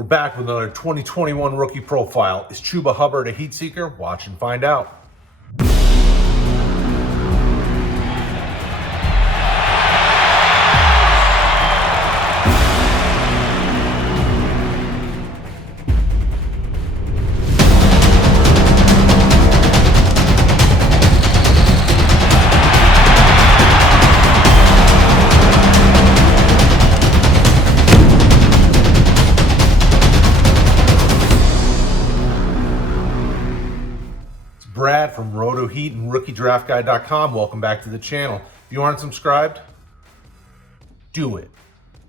We're back with another 2021 rookie profile. Is Chuba Hubbard a heat seeker? Watch and find out. Brad from RotoHeat and RookieDraftGuide.com. Welcome back to the channel. If you aren't subscribed, do it.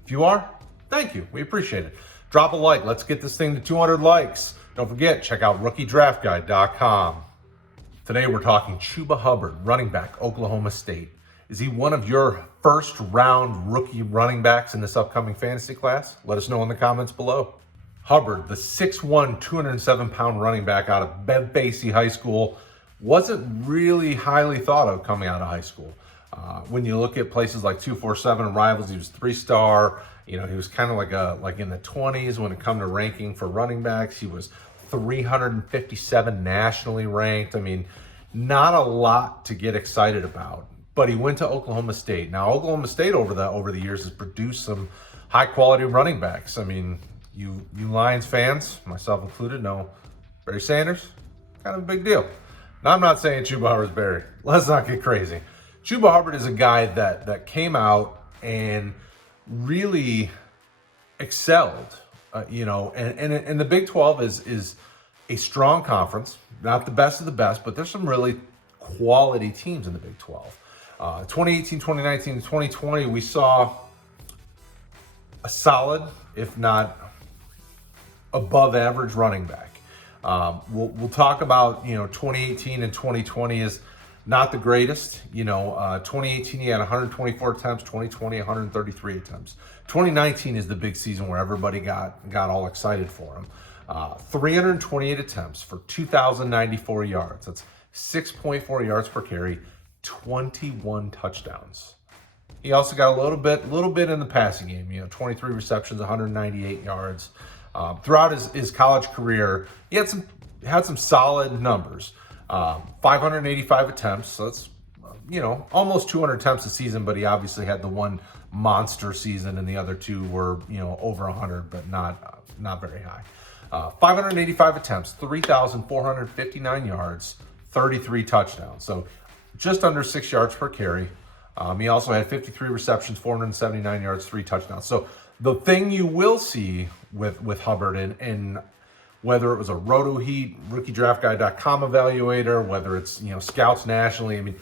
If you are, thank you. We appreciate it. Drop a like. Let's get this thing to 200 likes. Don't forget, check out RookieDraftGuide.com. Today we're talking Chuba Hubbard, running back, Oklahoma State. Is he one of your first round rookie running backs in this upcoming fantasy class? Let us know in the comments below. Hubbard, the 6'1", 207-pound running back out of Facey High School, wasn't really highly thought of coming out of high school. When you look at places like 247 and Rivals, he was 3-star. You know, he was kind of like in the 20s when it come to ranking for running backs. He was 357 nationally ranked. I mean, not a lot to get excited about. But he went to Oklahoma State. Now, Oklahoma State over the years has produced some high-quality running backs. I mean, you Lions fans, myself included, know Barry Sanders, kind of a big deal. Now, I'm not saying Chuba Hubbard's Barry. Let's not get crazy. Chuba Hubbard is a guy that came out and really excelled. And the Big 12 is a strong conference, not the best of the best, but there's some really quality teams in the Big 12. 2018, 2019, 2020, we saw a solid, if not above average running back. We'll talk about, 2018 and 2020 is not the greatest. 2018 he had 124 attempts, 2020 133 attempts. 2019 is the big season where everybody got all excited for him. 328 attempts for 2,094 yards. That's 6.4 yards per carry, 21 touchdowns. He also got a little bit in the passing game. 23 receptions, 198 yards. Throughout his college career, he had some solid numbers. 585 attempts, so that's almost 200 attempts a season. But he obviously had the one monster season, and the other two were over 100, but not very high. 585 attempts, 3,459 yards, 33 touchdowns. So just under 6 yards per carry. He also had 53 receptions, 479 yards, 3 touchdowns. So the thing you will see with Hubbard, and whether it was a RotoHeat, RookieDraftGuide.com evaluator, whether it's scouts nationally, I mean,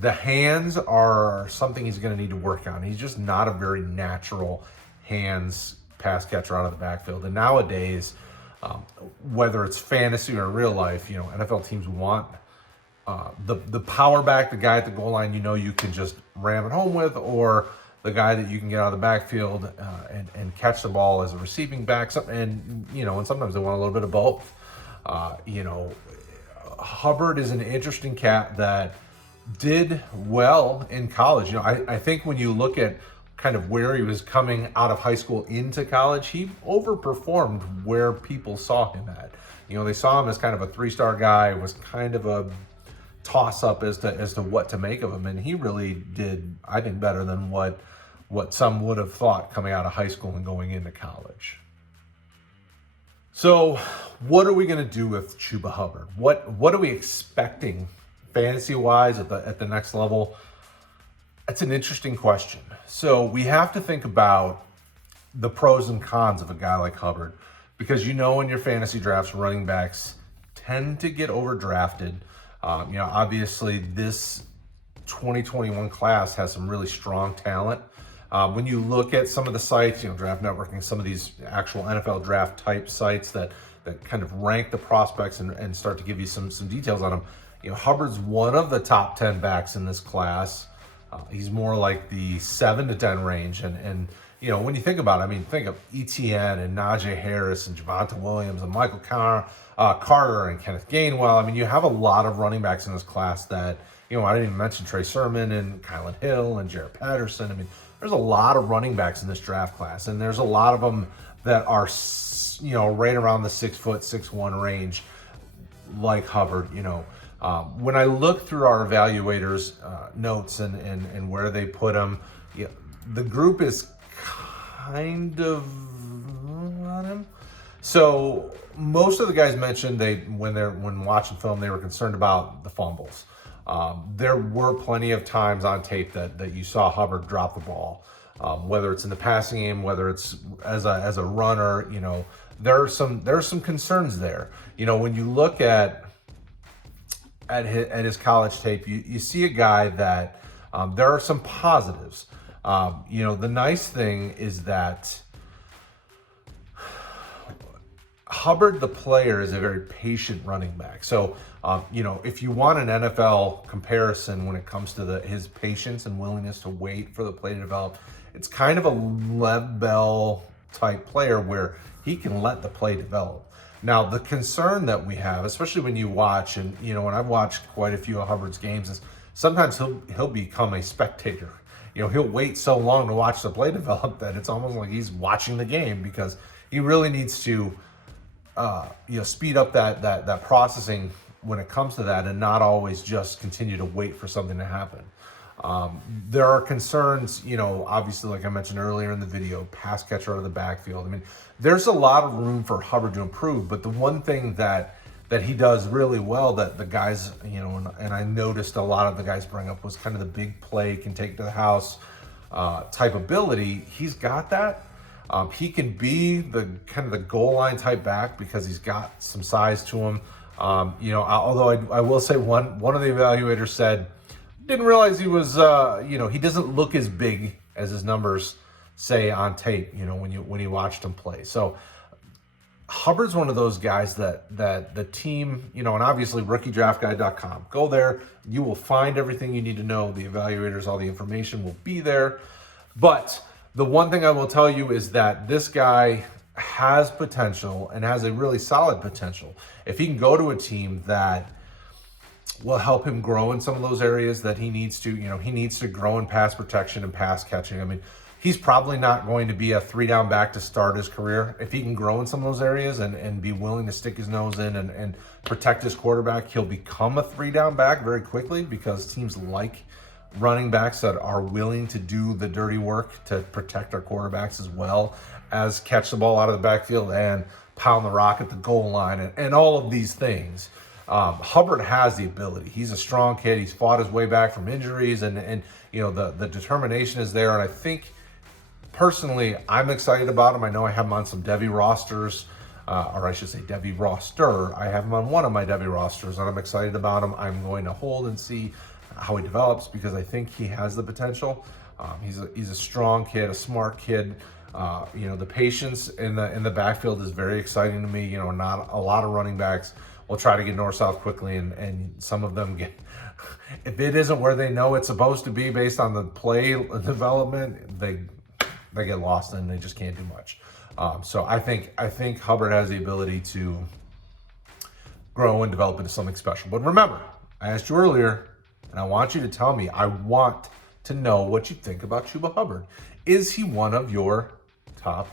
the hands are something he's going to need to work on. He's just not a very natural hands pass catcher out of the backfield. And nowadays, whether it's fantasy or real life, NFL teams want the power back, the guy at the goal line you can just ram it home with, or the guy that you can get out of the backfield and catch the ball as a receiving back. And sometimes they want a little bit of both. Hubbard is an interesting cat that did well in college. I think when you look at kind of where he was coming out of high school into college, he overperformed where people saw him at. They saw him as kind of a 3-star guy, was kind of a toss-up as to what to make of him, and he really did, I think, better than what some would have thought coming out of high school and going into college. So what are we going to do with Chuba Hubbard? What are we expecting fantasy-wise at the next level? That's an interesting question. So we have to think about the pros and cons of a guy like Hubbard, because in your fantasy drafts, running backs tend to get overdrafted. Obviously this 2021 class has some really strong talent. When you look at some of the sites, Draft Network and some of these actual NFL draft type sites that kind of rank the prospects and start to give you some details on them, Hubbard's one of the top 10 backs in this class. He's more like the 7 to 10 range. And when you think about it, think of ETN and Najee Harris and Javonte Williams and Michael Carter and Kenneth Gainwell. You have a lot of running backs in this class that, I didn't even mention Trey Sermon and Kylan Hill and Jared Patterson. There's a lot of running backs in this draft class, and there's a lot of them that are, right around the 6', 6'1" range, like Hubbard. When I look through our evaluators' notes and where they put him, the group is kind of on him. So most of the guys mentioned when watching film, they were concerned about the fumbles. There were plenty of times on tape that you saw Hubbard drop the ball, whether it's in the passing game, whether it's as a runner. There are some concerns there. When you look at his college tape, you see a guy that there are some positives. The nice thing is that Hubbard, the player, is a very patient running back. So, if you want an NFL comparison when it comes to his patience and willingness to wait for the play to develop, it's kind of a Lev Bell type player where he can let the play develop. Now, the concern that we have, especially when you watch, and I've watched quite a few of Hubbard's games, is sometimes he'll become a spectator. He'll wait so long to watch the play develop that it's almost like he's watching the game, because he really needs to speed up that processing when it comes to that, and not always just continue to wait for something to happen. There are concerns, obviously, like I mentioned earlier in the video, pass catcher out of the backfield. I mean, there's a lot of room for Hubbard to improve, but the one thing that he does really well that the guys, and I noticed a lot of the guys bring up, was kind of the big play, can take to the house type ability. He's got that. He can be the kind of the goal line type back because he's got some size to him. Although I will say one of the evaluators said, didn't realize he was, he doesn't look as big as his numbers say on tape, when you watched him play. So Hubbard's one of those guys that the team, and obviously rookiedraftguide.com. Go there. You will find everything you need to know. The evaluators, all the information will be there. But the one thing I will tell you is that this guy has potential and has a really solid potential. If he can go to a team that will help him grow in some of those areas that he needs to, he needs to grow in pass protection and pass catching. I mean, he's probably not going to be a 3-down back to start his career. If he can grow in some of those areas and be willing to stick his nose in and protect his quarterback, he'll become a 3-down back very quickly, because teams like running backs that are willing to do the dirty work to protect our quarterbacks, as well as catch the ball out of the backfield and pound the rock at the goal line and all of these things. Hubbard has the ability. He's a strong kid. He's fought his way back from injuries, and the determination is there. And I think, personally, I'm excited about him. I know I have him on some Devy rosters, or I should say Devy roster. I have him on one of my Devy rosters, and I'm excited about him. I'm going to hold and see how he develops, because I think he has the potential. He's a strong kid, a smart kid. The patience in the backfield is very exciting to me. Not a lot of running backs will try to get north-south quickly, and some of them get, if it isn't where they know it's supposed to be based on the play development, they get lost and they just can't do much. So I think Hubbard has the ability to grow and develop into something special. But remember, I asked you earlier, and I want you to tell me, I want to know what you think about Chuba Hubbard. Is he one of your top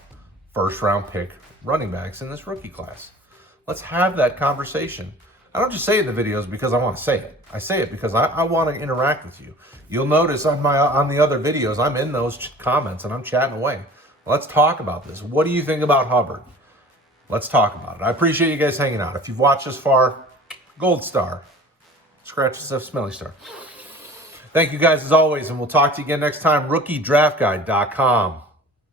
first-round pick running backs in this rookie class? Let's have that conversation. I don't just say it in the videos because I want to say it. I say it because I want to interact with you. You'll notice on the other videos, I'm in those comments and I'm chatting away. Let's talk about this. What do you think about Hubbard? Let's talk about it. I appreciate you guys hanging out. If you've watched this far, gold star. Scratch yourself, smelly star. Thank you guys as always, and we'll talk to you again next time. RookieDraftGuide.com.